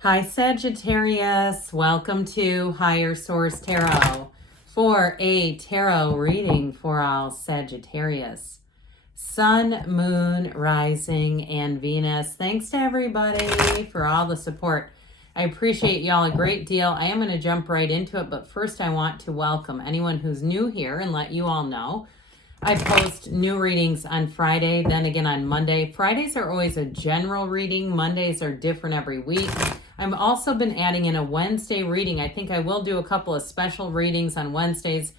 Hi Sagittarius, welcome to Higher Source Tarot for a tarot reading for all Sagittarius. Sun, Moon, Rising, and Venus. Thanks to everybody for all the support. I appreciate y'all a great deal. I am going to jump right into it, but first I want to welcome anyone who's new here and let you all know I post new readings on Friday, then again on Monday. Fridays are always a general reading. Mondays are different every week. I've also been adding in a Wednesday reading. I think I will do a couple of special readings on Wednesdays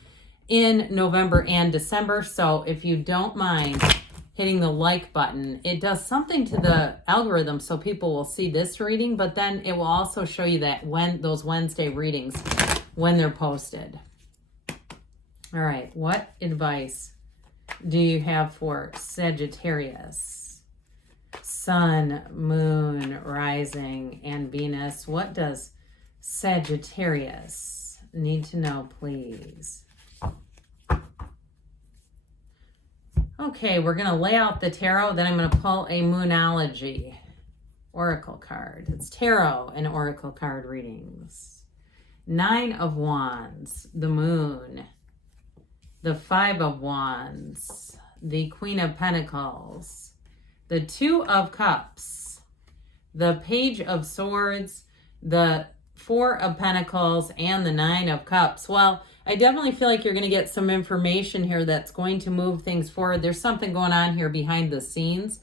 in November and December. So if you don't mind hitting the like button, it does something to the algorithm so people will see this reading, but then it will also show you that when those Wednesday readings, when they're posted. All right, what advice do you have for Sagittarius? Sun, Moon, Rising, and Venus. What does Sagittarius need to know, please? Okay, we're going to lay out the tarot. Then I'm going to pull a Moonology oracle card. It's tarot and oracle card readings. 9 of Wands, the Moon. The 5 of Wands, the Queen of Pentacles, the 2 of Cups, the Page of Swords, the 4 of Pentacles, and the 9 of Cups. Well, I definitely feel like you're going to get some information here that's going to move things forward. There's something going on here behind the scenes.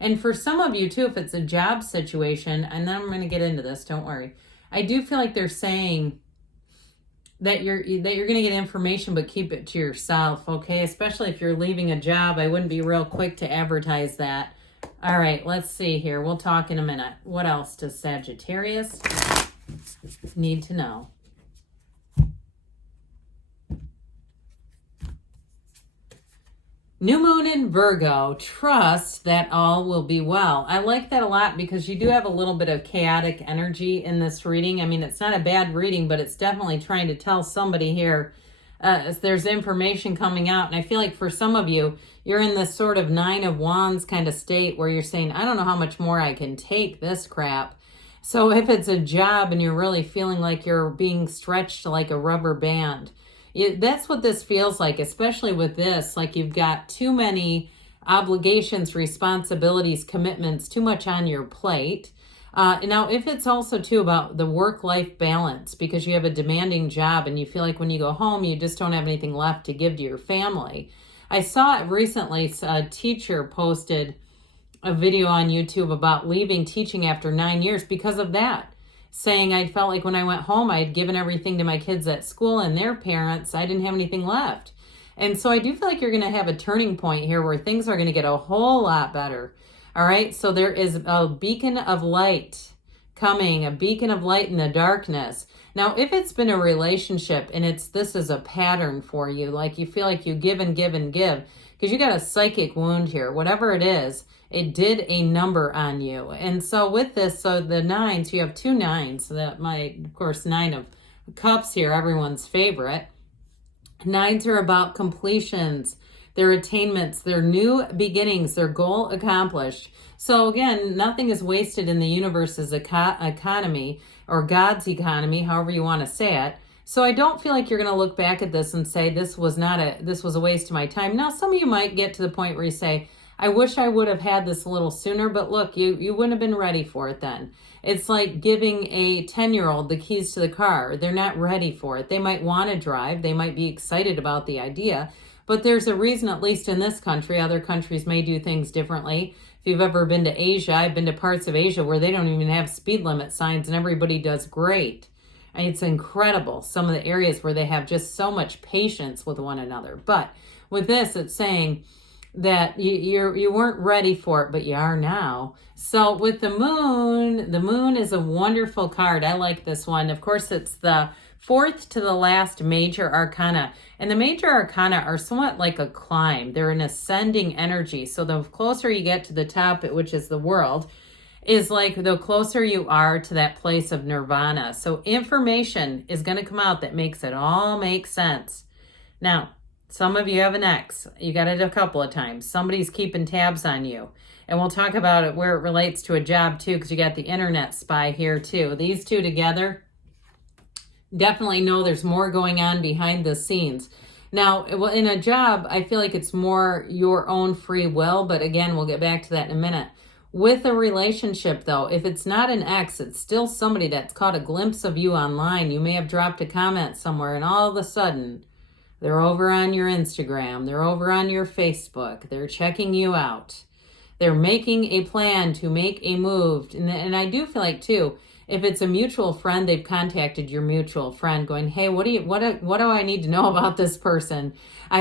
And for some of you too, if it's a job situation, and then I'm going to get into this, don't worry. I do feel like they're saying that you're going to get information, but keep it to yourself, okay? Especially if you're leaving a job, I wouldn't be real quick to advertise that. All right, let's see here. We'll talk in a minute. What else does Sagittarius need to know? New Moon in Virgo, trust that all will be well. I like that a lot because you do have a little bit of chaotic energy in this reading. I mean, it's not a bad reading, but it's definitely trying to tell somebody here there's information coming out. And I feel like for some of you, you're in this sort of 9 of Wands kind of state where you're saying, I don't know how much more I can take this crap. So if it's a job and you're really feeling like you're being stretched like a rubber band, that's what this feels like, especially with this. Like you've got too many obligations, responsibilities, commitments, too much on your plate. Now, if it's also too about the work-life balance because you have a demanding job and you feel like when you go home, you just don't have anything left to give to your family. I saw it recently, a teacher posted a video on YouTube about leaving teaching after 9 years because of that. Saying I felt like when I went home, I had given everything to my kids at school and their parents. I didn't have anything left. And so I do feel like you're going to have a turning point here where things are going to get a whole lot better. All right. So there is a beacon of light coming, a beacon of light in the darkness. Now, if it's been a relationship and this is a pattern for you, like you feel like you give and give and give, because you got a psychic wound here, whatever it is, it did a number on you. And so with this, so the 9s, you have 2 9s. So that might, of course, 9 of Cups here, everyone's favorite. 9s are about completions, their attainments, their new beginnings, their goal accomplished. So again, nothing is wasted in the universe's economy or God's economy, however you want to say it. So I don't feel like you're going to look back at this and say this was a waste of my time. Now, some of you might get to the point where you say, I wish I would have had this a little sooner, but look, you wouldn't have been ready for it then. It's like giving a 10-year-old the keys to the car. They're not ready for it. They might want to drive. They might be excited about the idea, but there's a reason, at least in this country. Other countries may do things differently. If you've ever been to Asia, I've been to parts of Asia where they don't even have speed limit signs and everybody does great. And it's incredible, some of the areas where they have just so much patience with one another. But with this, it's saying that you weren't ready for it, but you are now. So with the moon is a wonderful card. I like this one. Of course, it's the 4th to the last major arcana. And the major arcana are somewhat like a climb. They're an ascending energy. So the closer you get to the top, which is the world, is like the closer you are to that place of nirvana. So information is going to come out that makes it all make sense. Now, some of you have an ex. You got it a couple of times. Somebody's keeping tabs on you. And we'll talk about it where it relates to a job too, because you got the internet spy here too. These two together, definitely know there's more going on behind the scenes. Now, in a job, I feel like it's more your own free will, but again, we'll get back to that in a minute. With a relationship, though, if it's not an ex, it's still somebody that's caught a glimpse of you online. You may have dropped a comment somewhere, and all of a sudden, they're over on your Instagram. They're over on your Facebook. They're checking you out. They're making a plan to make a move. And I do feel like, too, if it's a mutual friend, they've contacted your mutual friend going, hey, what do I need to know about this person?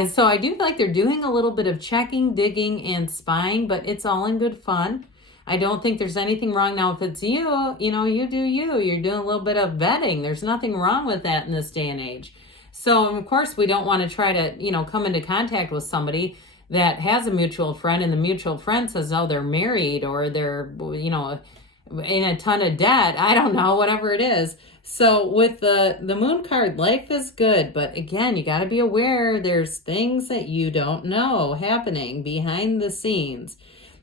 So I do feel like they're doing a little bit of checking, digging, and spying, but it's all in good fun. I don't think there's anything wrong. Now, if it's you, you do you. You're doing a little bit of vetting. There's nothing wrong with that in this day and age. So, of course, we don't want to try to, come into contact with somebody that has a mutual friend and the mutual friend says, oh, they're married or they're, in a ton of debt. I don't know, whatever it is. So with the moon card, life is good. But again, you got to be aware there's things that you don't know happening behind the scenes.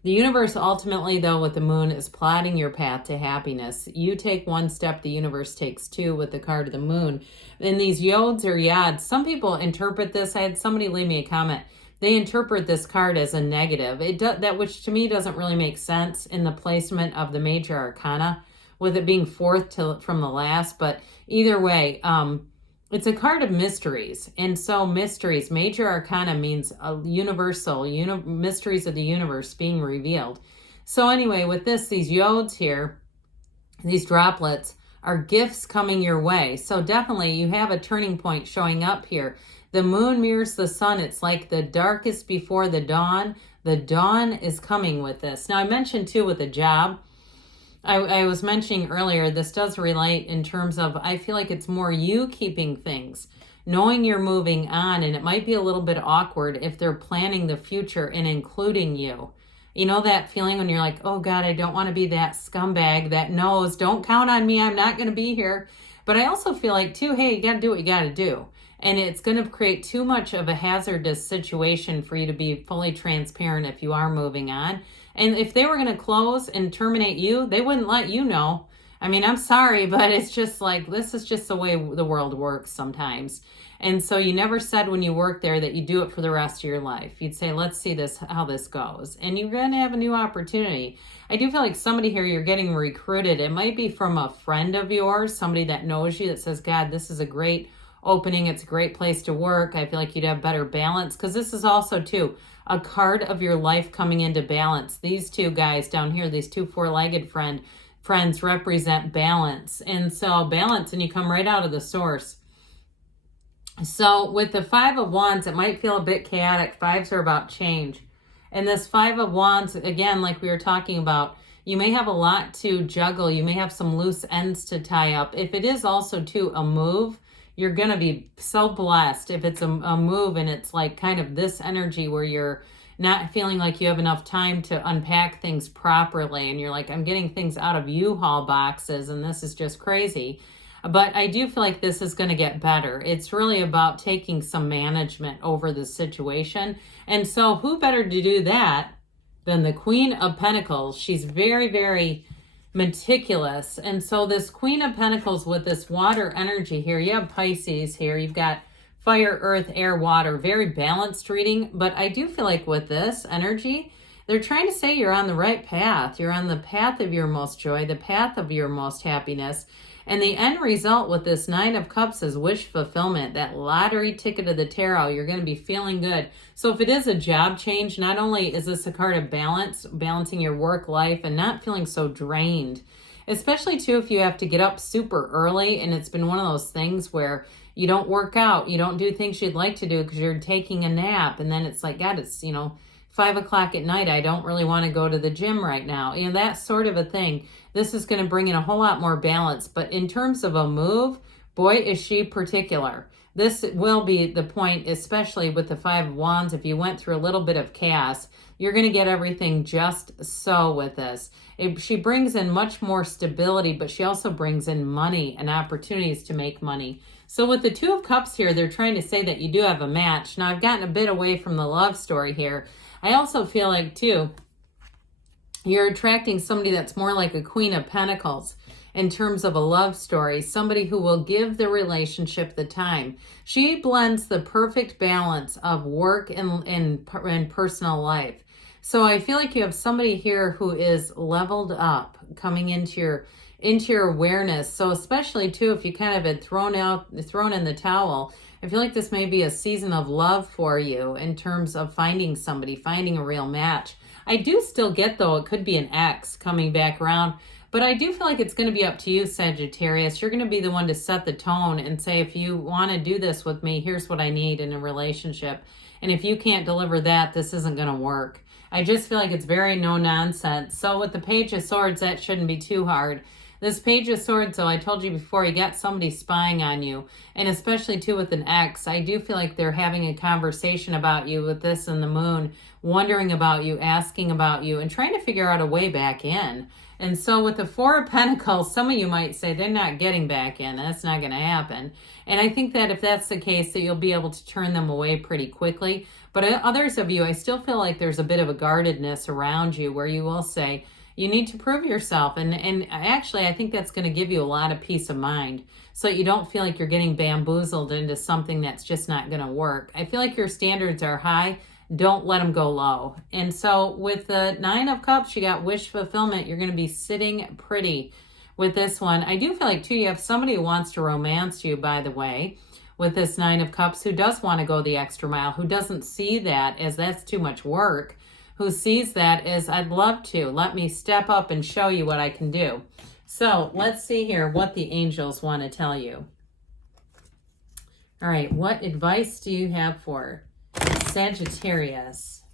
The universe ultimately, though, with the moon is plotting your path to happiness. You take one step, the universe takes two with the card of the moon. And these yods or yads, some people interpret this. I had somebody leave me a comment. They interpret this card as a negative. That which to me doesn't really make sense in the placement of the major arcana, with it being fourth from the last. But either way, it's a card of mysteries. And so mysteries, major arcana means a universal, mysteries of the universe being revealed. So anyway, with this, these yods here, these droplets are gifts coming your way. So definitely you have a turning point showing up here. The moon mirrors the sun. It's like the darkest before the dawn. The dawn is coming with this. Now I mentioned too with a job, I was mentioning earlier, this does relate in terms of, I feel like it's more you keeping things, knowing you're moving on, and it might be a little bit awkward if they're planning the future and including you. You know that feeling when you're like, oh God, I don't want to be that scumbag that knows, don't count on me, I'm not going to be here. But I also feel like too, hey, you got to do what you got to do. And it's going to create too much of a hazardous situation for you to be fully transparent if you are moving on. And if they were going to close and terminate you, they wouldn't let you know. I mean, I'm sorry, but it's just like, this is just the way the world works sometimes. And so you never said when you worked there that you do it for the rest of your life. You'd say, let's see how this goes. And you're going to have a new opportunity. I do feel like somebody here, you're getting recruited. It might be from a friend of yours, somebody that knows you that says, God, this is a great opening. It's a great place to work. I feel like you'd have better balance, because this is also too a card of your life coming into balance. These two guys down here, these two four-legged friends represent balance. And so balance, and you come right out of the source. So with the Five of Wands, it might feel a bit chaotic. Fives are about change. And this Five of Wands, again, like we were talking about, you may have a lot to juggle. You may have some loose ends to tie up. If it is also too a move, you're going to be so blessed if it's a move and it's like kind of this energy where you're not feeling like you have enough time to unpack things properly. And you're like, I'm getting things out of U-Haul boxes and this is just crazy. But I do feel like this is going to get better. It's really about taking some management over the situation. And so who better to do that than the Queen of Pentacles? She's very, very meticulous. And so this Queen of Pentacles with this water energy here, you have Pisces here, you've got fire, earth, air, water, very balanced reading. But I do feel like with this energy, they're trying to say you're on the right path. You're on the path of your most joy, the path of your most happiness. And the end result with this Nine of Cups is wish fulfillment, that lottery ticket of the tarot. You're going to be feeling good. So if it is a job change, not only is this a card of balance, balancing your work life and not feeling so drained, especially too if you have to get up super early and it's been one of those things where you don't work out, you don't do things you'd like to do because you're taking a nap. And then it's like, God, it's, 5 o'clock at night. I don't really want to go to the gym right now. That sort of a thing. This is going to bring in a whole lot more balance. But in terms of a move, boy, is she particular. This will be the point, especially with the Five of Wands. If you went through a little bit of chaos, you're going to get everything just so with this. She brings in much more stability, but she also brings in money and opportunities to make money. So with the Two of Cups here, they're trying to say that you do have a match. Now, I've gotten a bit away from the love story here. I also feel like, too, You're attracting somebody that's more like a Queen of Pentacles in terms of a love story, somebody who will give the relationship the time. She blends the perfect balance of work and personal life. So I feel like you have somebody here who is leveled up, coming into your awareness. So especially too, if you kind of had thrown in the towel, I feel like this may be a season of love for you in terms of finding somebody, finding a real match. I do still get, though, it could be an ex coming back around, but I do feel like it's going to be up to you, Sagittarius. You're going to be the one to set the tone and say, if you want to do this with me, here's what I need in a relationship. And if you can't deliver that, this isn't going to work. I just feel like it's very no nonsense. So with the Page of Swords, that shouldn't be too hard. This Page of Swords, though, I told you before, you got somebody spying on you. And especially, too, with an ex, I do feel like they're having a conversation about you with this and the Moon, wondering about you, asking about you, and trying to figure out a way back in. And so with the Four of Pentacles, some of you might say they're not getting back in. That's not going to happen. And I think that if that's the case, that you'll be able to turn them away pretty quickly. But others of you, I still feel like there's a bit of a guardedness around you where you will say, you need to prove yourself. And actually, I think that's going to give you a lot of peace of mind so that you don't feel like you're getting bamboozled into something that's just not going to work. I feel like your standards are high. Don't let them go low. And so with the Nine of Cups, you got wish fulfillment. You're going to be sitting pretty with this one. I do feel like, too, you have somebody who wants to romance you, by the way, with this Nine of Cups, who does want to go the extra mile, who doesn't see that as that's too much work, who sees that as, I'd love to. Let me step up and show you what I can do. So let's see here what the angels want to tell you. All right, what advice do you have for Sagittarius?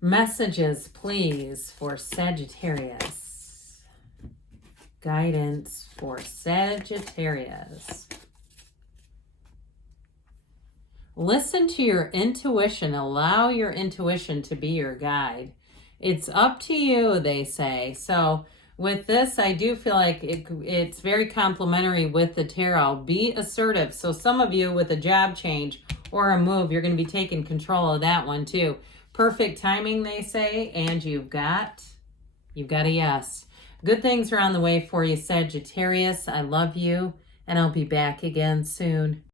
Messages, please, for Sagittarius. Guidance for Sagittarius. Listen to your intuition. Allow your intuition to be your guide. It's up to you, they say. So with this, I do feel like it's very complementary with the tarot. Be assertive. So some of you with a job change or a move, you're going to be taking control of that one too. Perfect timing, they say, and you've got a yes. Good things are on the way for you, Sagittarius. I love you, and I'll be back again soon.